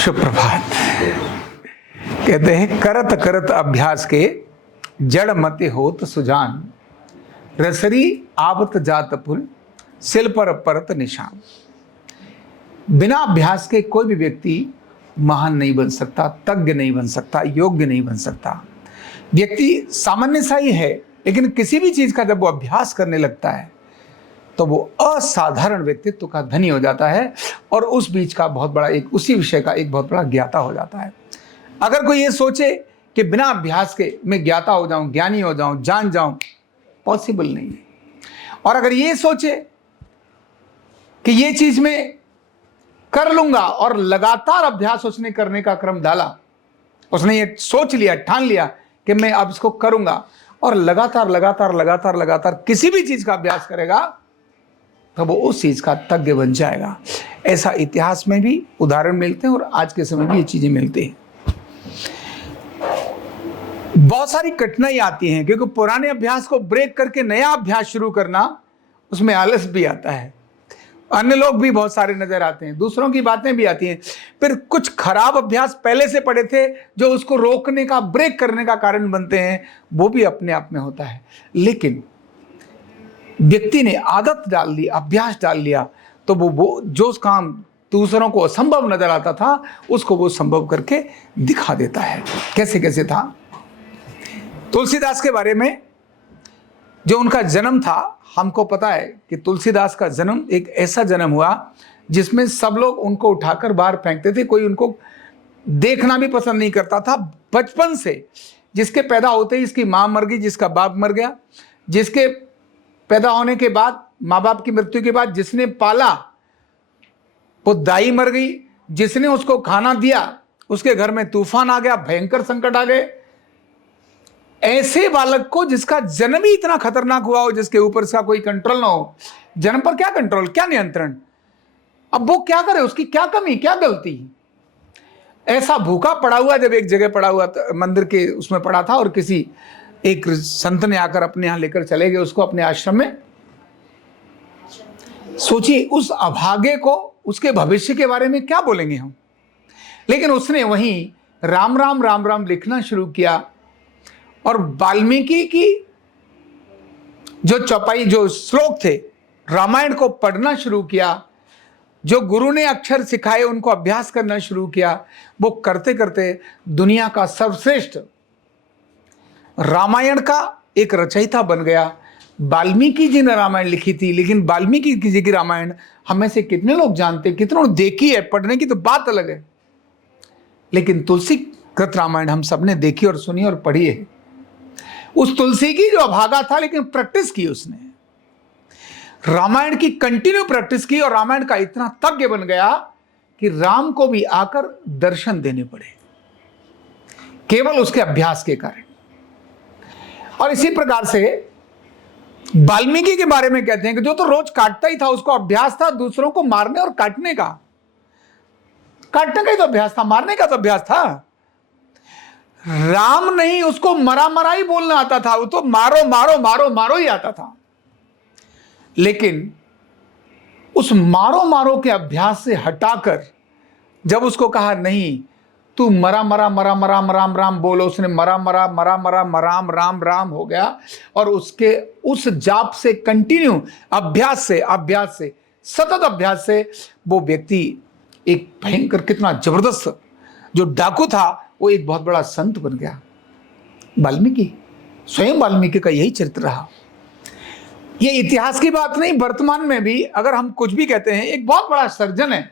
सुप्रभात। कहते हैं करत करत अभ्यास के जड़ मते होत सुजान, रसरी आवत जात पुल सिल पर परत निशान। बिना अभ्यास के कोई भी व्यक्ति महान नहीं बन सकता, तज्ञ नहीं बन सकता, योग्य नहीं बन सकता। व्यक्ति सामान्य सा ही है, लेकिन किसी भी चीज का जब वो अभ्यास करने लगता है तो वो असाधारण व्यक्तित्व का धनी हो जाता है और उस बीच का बहुत बड़ा उसी विषय का एक बहुत बड़ा ज्ञाता हो जाता है। अगर कोई ये सोचे कि बिना अभ्यास के मैं ज्ञाता हो जाऊं, ज्ञानी हो जाऊं, जान जाऊं, पॉसिबल नहीं है। और अगर ये सोचे कि ये चीज मैं कर लूंगा और लगातार अभ्यास उसने करने का क्रम डाला, उसने ये सोच लिया, ठान लिया कि मैं अब इसको करूंगा और लगातार लगातार लगातार लगातार किसी भी चीज का अभ्यास करेगा तो वो उस चीज का तज्ञ बन जाएगा। ऐसा इतिहास में भी उदाहरण मिलते हैं और आज के समय में ये चीजें मिलती हैं। बहुत सारी कठिनाई आती हैं क्योंकि पुराने अभ्यास को ब्रेक करके नया अभ्यास शुरू करना, उसमें आलस भी आता है। अन्य लोग भी बहुत सारे नजर आते हैं, दूसरों की बातें भी आती हैं। फिर कुछ खराब अभ्यास पहले से पड़े थे जो उसको रोकने का, ब्रेक करने का कारण बनते हैं, वो भी अपने आप में होता है। लेकिन व्यक्ति ने आदत डाल ली, अभ्यास डाल लिया, तो वो जो काम दूसरों को असंभव नजर आता था उसको वो संभव करके दिखा देता है। कैसे कैसे था? तुलसीदास के बारे में, जो उनका जन्म था, हमको पता है कि तुलसीदास का जन्म एक ऐसा जन्म हुआ जिसमें सब लोग उनको उठाकर बाहर फेंकते थे। कोई उनको देखना भी पसंद नहीं करता था। बचपन से, जिसके पैदा होते ही इसकी माँ मर गई, जिसका बाप मर गया, जिसके पैदा होने के बाद, माँ बाप की मृत्यु के बाद जिसने पाला वो दाई मर गई, जिसने उसको खाना दिया उसके घर में तूफान आ गया, भयंकर संकट आ गए। ऐसे बालक को जिसका जन्म ही इतना खतरनाक हुआ हो, जिसके ऊपर इसका कोई कंट्रोल ना हो, जन्म पर क्या कंट्रोल, क्या नियंत्रण, अब वो क्या करे, उसकी क्या कमी, क्या गलती। ऐसा भूखा पड़ा हुआ जब एक जगह पड़ा हुआ, मंदिर के उसमें पड़ा था, और किसी एक संत ने आकर अपने यहां लेकर चले गए उसको अपने आश्रम में। सोचिए उस अभागे को, उसके भविष्य के बारे में क्या बोलेंगे हम। लेकिन उसने वहीं राम राम राम राम लिखना शुरू किया और वाल्मीकि की जो चौपाई, जो श्लोक थे, रामायण को पढ़ना शुरू किया। जो गुरु ने अक्षर सिखाए उनको अभ्यास करना शुरू किया। वो करते करते दुनिया का सर्वश्रेष्ठ रामायण का एक रचयिता बन गया। वाल्मीकि जी ने रामायण लिखी थी, लेकिन वाल्मीकि जी की रामायण हमें से कितने लोग जानते, कितनों ने देखी है, पढ़ने की तो बात अलग है, लेकिन तुलसीकृत रामायण हम सबने देखी और सुनी और पढ़ी है। उस तुलसी की जो अभागा था, लेकिन प्रैक्टिस की उसने, रामायण की कंटिन्यू प्रैक्टिस की और रामायण का इतना तज्ञ बन गया कि राम को भी आकर दर्शन देने पड़े केवल उसके अभ्यास के कारण। और इसी प्रकार से वाल्मीकि के बारे में कहते हैं कि जो तो रोज काटता ही था, उसको अभ्यास था दूसरों को मारने और काटने का। काटने का ही तो अभ्यास था, मारने का तो अभ्यास था। राम नहीं, उसको मरा मरा ही बोलना आता था, वो तो मारो मारो मारो मारो ही आता था। लेकिन उस मारो मारो के अभ्यास से हटाकर जब उसको कहा नहीं, तू मरा मरा मरा मरा राम राम बोलो, उसने मरा मरा मरा मरा मराम राम राम हो गया। और उसके उस जाप से, कंटिन्यू अभ्यास से सतत अभ्यास से वो व्यक्ति एक भयंकर, कितना जबरदस्त, जो डाकू था वो एक बहुत बड़ा संत बन गया। वाल्मीकि, स्वयं वाल्मीकि का यही चरित्र रहा। ये इतिहास की बात नहीं, वर्तमान में भी अगर हम कुछ भी कहते हैं, एक बहुत बड़ा सर्जन है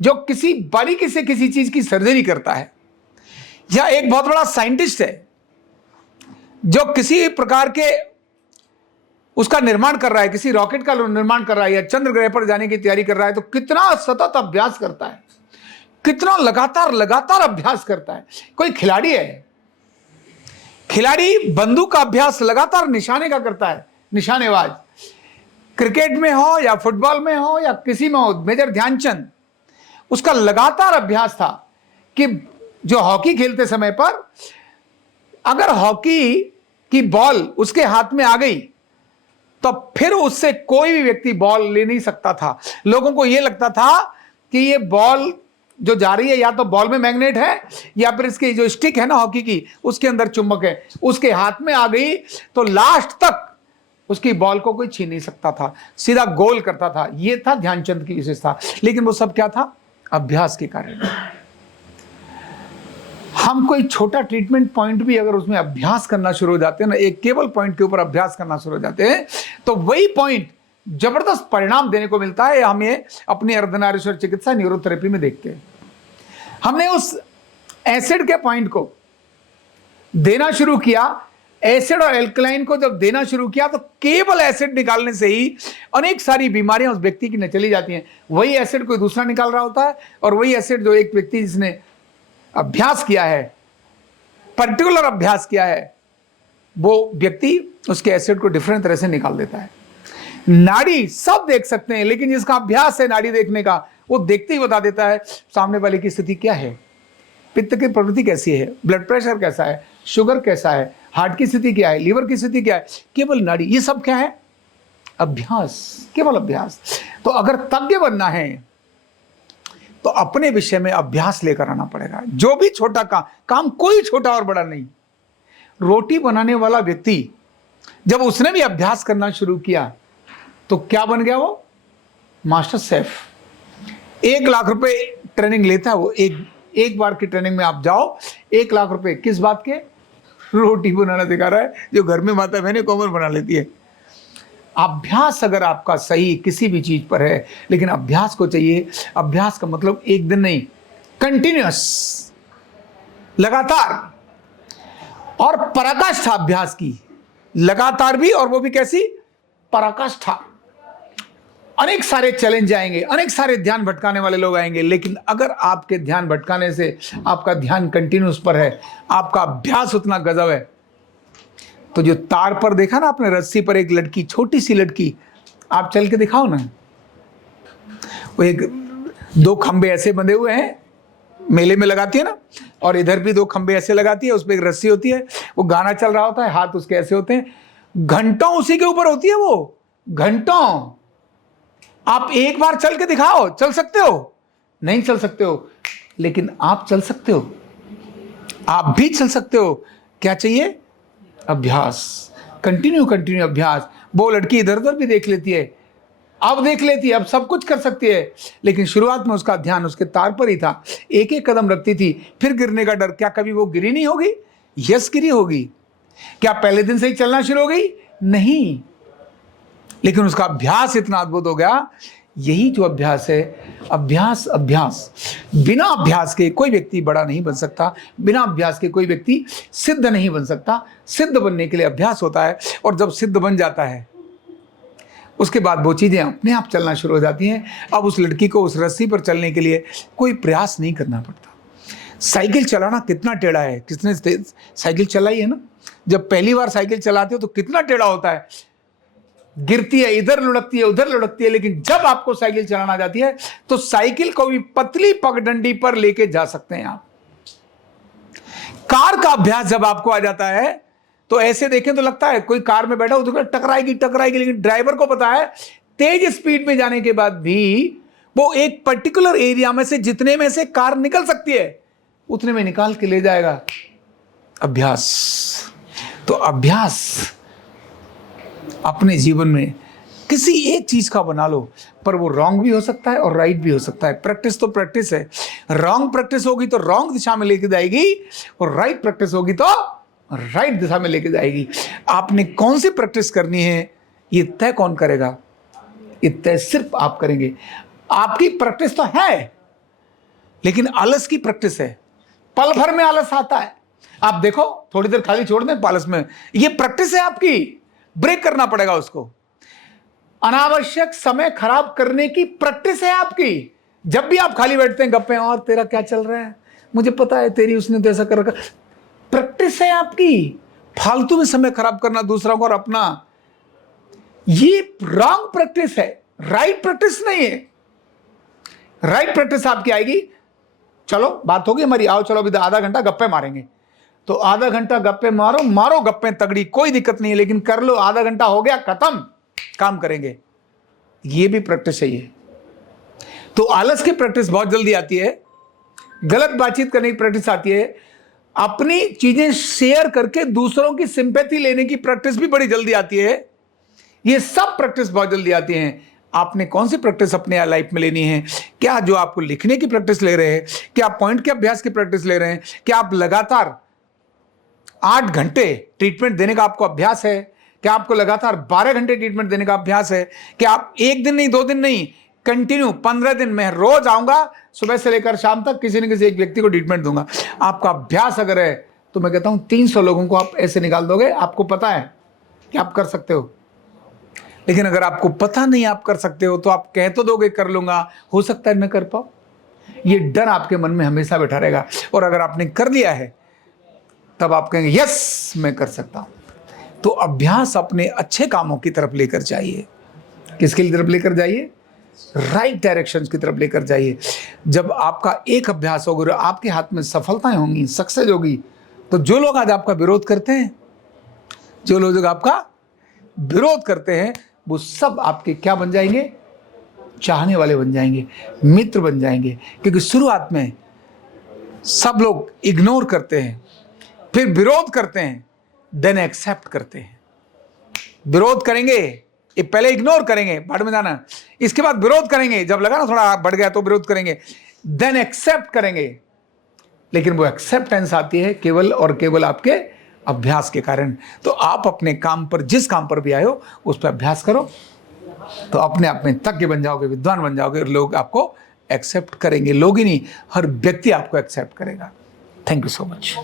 जो किसी बारीकी से किसी चीज की सर्जरी करता है, या एक बहुत बड़ा साइंटिस्ट है जो किसी प्रकार के उसका निर्माण कर रहा है, किसी रॉकेट का निर्माण कर रहा है या चंद्र ग्रह पर जाने की तैयारी कर रहा है, तो कितना सतत अभ्यास करता है, कितना लगातार लगातार अभ्यास करता है। कोई खिलाड़ी है, खिलाड़ी बंदूक का अभ्यास लगातार निशाने का करता है, निशानेबाज, क्रिकेट में हो या फुटबॉल में हो या किसी में हो, मेजर ध्यानचंद, उसका लगातार अभ्यास था कि जो हॉकी खेलते समय पर अगर हॉकी की बॉल उसके हाथ में आ गई तो फिर उससे कोई भी व्यक्ति बॉल ले नहीं सकता था। लोगों को यह लगता था कि ये बॉल जो जा रही है या तो बॉल में मैग्नेट है या फिर इसकी जो स्टिक है ना हॉकी की, उसके अंदर चुंबक है, उसके हाथ में आ गई तो लास्ट तक उसकी बॉल को कोई छीन नहीं सकता था, सीधा गोल करता था। यह था ध्यानचंद की विशेषता। लेकिन वो सब क्या था? अभ्यास के कारण। हम कोई छोटा ट्रीटमेंट पॉइंट भी अगर उसमें अभ्यास करना शुरू हो जाते हैं ना, एक केवल पॉइंट के ऊपर अभ्यास करना शुरू हो जाते हैं, तो वही पॉइंट जबरदस्त परिणाम देने को मिलता है। हम ये अपनी अर्धनारीश्वर चिकित्सा न्यूरोथेरेपी में देखते हैं। हमने उस एसिड के पॉइंट को देना शुरू किया, एसिड और एल्कलाइन को जब देना शुरू किया तो केवल एसिड निकालने से ही अनेक सारी बीमारियां उस व्यक्ति की न चली जाती हैं। वही एसिड कोई दूसरा निकाल रहा होता है, और वही एसिड जो एक व्यक्ति जिसने अभ्यास किया है, पर्टिकुलर अभ्यास किया है, वो व्यक्ति उसके एसिड को डिफरेंट तरह से निकाल देता है। नाड़ी सब देख सकते हैं, लेकिन जिसका अभ्यास है नाड़ी देखने का, वो देखते ही बता देता है सामने वाले की स्थिति क्या है, पित्त की प्रवृत्ति कैसी है, ब्लड प्रेशर कैसा है, शुगर कैसा है, हार्ट की स्थिति क्या है, लीवर की स्थिति क्या है। केवल नाड़ी, ये सब क्या है? अभ्यास, केवल अभ्यास। तो अगर तज्ञ बनना है तो अपने विषय में अभ्यास लेकर आना पड़ेगा। जो भी छोटा काम कोई छोटा और बड़ा नहीं। रोटी बनाने वाला व्यक्ति जब उसने भी अभ्यास करना शुरू किया तो क्या बन गया? वो मास्टर शेफ। 1 लाख रुपए ट्रेनिंग लेता है वो। एक बार की ट्रेनिंग में आप जाओ, 1 लाख रुपए किस बात के? रोटी बनाना सिखा रहा है, जो घर में माता बहनें कॉमन बना लेती है। अभ्यास अगर आपका सही किसी भी चीज पर है, लेकिन अभ्यास को चाहिए। अभ्यास का मतलब एक दिन नहीं, कंटिन्यूअस, लगातार। और पराकाष्ठा अभ्यास की, लगातार भी, और वो भी कैसी? पराकाष्ठा। अनेक सारे चैलेंज आएंगे, अनेक सारे ध्यान भटकाने वाले लोग आएंगे, लेकिन अगर आपके ध्यान भटकाने से आपका ध्यान कंटिन्यूअस पर है, आपका अभ्यास उतना गजब है, तो जो तार पर देखा ना आपने, रस्सी पर एक लड़की, छोटी सी लड़की, आप चल के दिखाओ ना, वो 2 खंबे ऐसे बंधे हुए हैं, मेले में लगाती है ना, और इधर भी 2 खंबे ऐसे लगाती है, उस पर एक रस्सी होती है, वो गाना चल रहा होता है, हाथ उसके ऐसे होते हैं, घंटों उसी के ऊपर होती है वो, घंटों। आप एक बार चल के दिखाओ, चल सकते हो? नहीं चल सकते हो, लेकिन आप चल सकते हो, आप भी चल सकते हो। क्या चाहिए? अभ्यास, कंटिन्यू अभ्यास। वो लड़की इधर उधर भी देख लेती है, अब देख लेती है, अब सब कुछ कर सकती है, लेकिन शुरुआत में उसका ध्यान उसके तार पर ही था। एक कदम रखती थी, फिर गिरने का डर। क्या कभी वो गिरी नहीं होगी? यस, गिरी होगी। क्या पहले दिन से ही चलना शुरू हो गई? नहीं, लेकिन उसका अभ्यास इतना अद्भुत हो गया। यही जो अभ्यास है, अभ्यास। बिना अभ्यास के कोई व्यक्ति बड़ा नहीं बन सकता, बिना अभ्यास के कोई व्यक्ति सिद्ध नहीं बन सकता। सिद्ध बनने के लिए अभ्यास होता है, और जब सिद्ध बन जाता है उसके बाद वो चीजें अपने आप चलना शुरू हो जाती हैं। अब उस लड़की को उस रस्सी पर चलने के लिए कोई प्रयास नहीं करना पड़ता। साइकिल चलाना कितना टेढ़ा है, किसने साइकिल चलाई है ना? जब पहली बार साइकिल चलाते हो तो कितना टेढ़ा होता है, गिरती है, इधर लुढ़कती है, उधर लुढ़कती है, लेकिन जब आपको साइकिल चलाना जाती है तो साइकिल को भी पतली पगडंडी पर लेके जा सकते हैं आप। कार का अभ्यास जब आपको आ जाता है तो ऐसे देखें तो लगता है कोई कार में बैठा हो तो टकराएगी, लेकिन ड्राइवर को पता है तेज स्पीड में जाने के बाद भी वो एक पर्टिकुलर एरिया में से जितने में से कार निकल सकती है उतने में निकाल के ले जाएगा। अभ्यास। तो अभ्यास अपने जीवन में किसी एक चीज का बना लो, पर वो रॉन्ग भी हो सकता है और राइट भी हो सकता है। प्रैक्टिस तो प्रैक्टिस है। रॉन्ग प्रैक्टिस होगी तो रॉन्ग दिशा में लेके जाएगी, और राइट प्रैक्टिस होगी तो राइट दिशा में लेके जाएगी। आपने कौन सी प्रैक्टिस करनी है ये तय कौन करेगा? ये तय सिर्फ आप करेंगे। आपकी प्रैक्टिस तो है, लेकिन आलस की प्रैक्टिस है। पल भर में आलस आता है। आप देखो, थोड़ी देर खाली छोड़ दें आलस में, ये प्रैक्टिस है आपकी। ब्रेक करना पड़ेगा उसको। अनावश्यक समय खराब करने की प्रैक्टिस है आपकी। जब भी आप खाली बैठते हैं गप्पे, और तेरा क्या चल रहा है, मुझे पता है तेरी उसने तो ऐसा कर रखा, प्रैक्टिस है आपकी। फालतू में समय खराब करना दूसरों को और अपना, ये रॉन्ग प्रैक्टिस है, राइट प्रैक्टिस नहीं है। राइट प्रैक्टिस आपकी आएगी, चलो बात होगी हमारी, आओ चलो अभी आधा घंटा गप्पे मारेंगे, तो आधा घंटा गप्पे मारो गप्पे तगड़ी, कोई दिक्कत नहीं है, लेकिन कर लो, आधा घंटा हो गया खत्म, काम करेंगे। ये भी प्रैक्टिस है ये। तो आलस की प्रैक्टिस बहुत जल्दी आती है, गलत बातचीत करने की प्रैक्टिस आती है, अपनी चीजें शेयर करके दूसरों की सिंपैथी लेने की प्रैक्टिस भी बड़ी जल्दी आती है। ये सब प्रैक्टिस बहुत जल्दी आती है। आपने कौन सी प्रैक्टिस अपने लाइफ में लेनी है? क्या जो आपको लिखने की प्रैक्टिस ले रहे हैं, क्या पॉइंट के अभ्यास की प्रैक्टिस ले रहे हैं, क्या आप लगातार 8 घंटे ट्रीटमेंट देने का आपको अभ्यास है, क्या आपको लगातार 12 घंटे ट्रीटमेंट देने का अभ्यास है, क्या आप 1 दिन नहीं 2 दिन नहीं कंटिन्यू 15 दिन में रोज आऊंगा सुबह से लेकर शाम तक किसी न किसी एक व्यक्ति को ट्रीटमेंट दूंगा। आपका अभ्यास अगर है तो मैं कहता हूं 300 लोगों को आप ऐसे निकाल दोगे। आपको पता है कि आप कर सकते हो, लेकिन अगर आपको पता नहीं आप कर सकते हो तो आप कह तो दोगे कर लूंगा, हो सकता है न कर पाओ। ये डर आपके मन में हमेशा बैठा रहेगा। और अगर आपने कर लिया है तब आप कहेंगे यस मैं कर सकता हूं। तो अभ्यास अपने अच्छे कामों की तरफ लेकर जाइए। किसकी तरफ लेकर जाइए? राइट डायरेक्शंस की तरफ लेकर जाइए। जब आपका एक अभ्यास होगा और आपके हाथ में सफलताएं होंगी, सक्सेस होगी, तो जो लोग आज आपका विरोध करते हैं, जो लोग आपका विरोध करते हैं, वो सब आपके क्या बन जाएंगे? चाहने वाले बन जाएंगे, मित्र बन जाएंगे। क्योंकि शुरुआत में सब लोग इग्नोर करते हैं, फिर विरोध करते हैं, देन एक्सेप्ट करते हैं। विरोध करेंगे, ये पहले इग्नोर करेंगे, बाद में जाना, इसके बाद विरोध करेंगे, जब लगा ना थोड़ा बढ़ गया तो विरोध करेंगे, देन एक्सेप्ट करेंगे। लेकिन वो एक्सेप्टेंस आती है केवल और केवल आपके अभ्यास के कारण। तो आप अपने काम पर, जिस काम पर भी आए हो, उस पर अभ्यास करो, तो अपने आप में तज्ञ बन जाओगे, विद्वान बन जाओगे और लोग आपको एक्सेप्ट करेंगे। लोग ही नहीं, हर व्यक्ति आपको एक्सेप्ट करेगा। Thank you so much.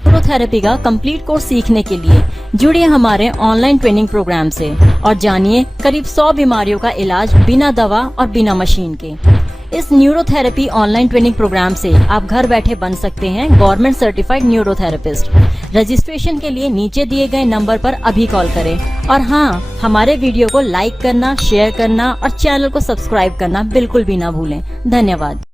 Neurotherapy का कंप्लीट कोर्स सीखने के लिए जुड़िए हमारे ऑनलाइन ट्रेनिंग प्रोग्राम से और जानिए करीब 100 बीमारियों का इलाज बिना दवा और बिना मशीन के। इस न्यूरोथेरेपी ऑनलाइन ट्रेनिंग प्रोग्राम से आप घर बैठे बन सकते हैं गवर्नमेंट सर्टिफाइड न्यूरोथेरेपिस्ट। रजिस्ट्रेशन के लिए नीचे दिए गए नंबर पर अभी कॉल करें। और हाँ, हमारे वीडियो को लाइक करना, शेयर करना और चैनल को सब्सक्राइब करना बिल्कुल भी ना भूलें। धन्यवाद।